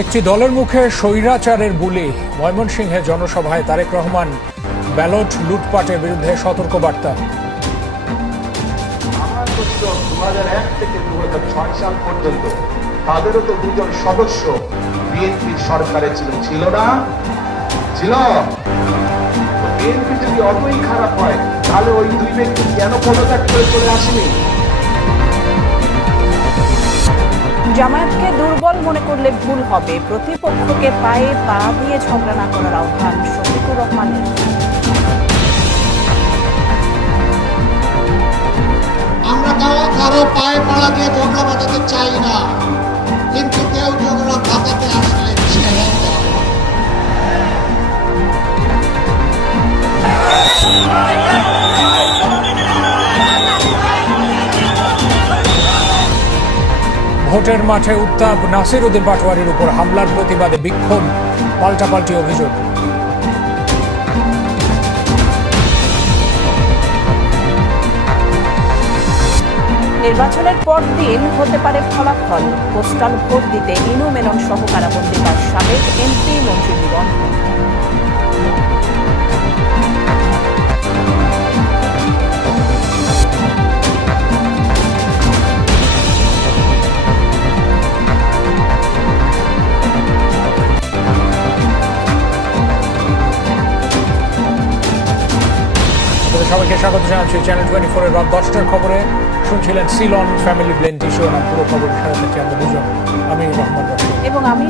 একটি দলের মুখে স্বৈরাচারের বুলি। ময়মনসিংহে জনসভায় তারেক রহমান ব্যালট লুটপাটের বিরুদ্ধে সতর্কবার্তা। 2001 থেকে 2006 সাল পর্যন্ত তাদেরও তো দুজন সদস্য বিএনপির সরকারে ছিল না? ছিল। বিএনপি যদি অতই খারাপ হয় তাহলে ওই দুই ব্যক্তি কেন পদত্যাগ করে চলে আসেনি? জামায়াতকে দুর্বল মনে করলে ভুল হবে। প্রতিপক্ষকে পায়ে পা দিয়ে ঝগড়া না করার আহ্বান শফিকুর রহমানের। আমরা কারো পায়ে পাড়া দিয়ে ঝগড়া বাঁধাতে চাই না, কিন্তু কেউ ঝগড়া বাঁধাতে আসলে ছেড়ে দেওয়া। ভোটের মাঠে উত্তাপ। নাসির উদ্দিন পাটোয়ারির উপর হামলার প্রতিবাদে বিক্ষোভ, পাল্টাপাল্টি অভিযোগ। নির্বাচনের পর দিন হতে পারে ফলাফল। পোস্টাল ভোট দিতে ইনু মেনন সহ কারাবন্দী বা সাবেক এমপি মন্ত্রী নিবন্ধন। সবাইকে স্বাগত জানাচ্ছি চ্যানেল 24 এর রাত 10টার খবরে। শুনছিলেন সিলন ফ্যামিলি ব্লেন্ড টিস্যু। পুরো খবর সাথে আমরা দুজন, আমি রহমান এবং আমি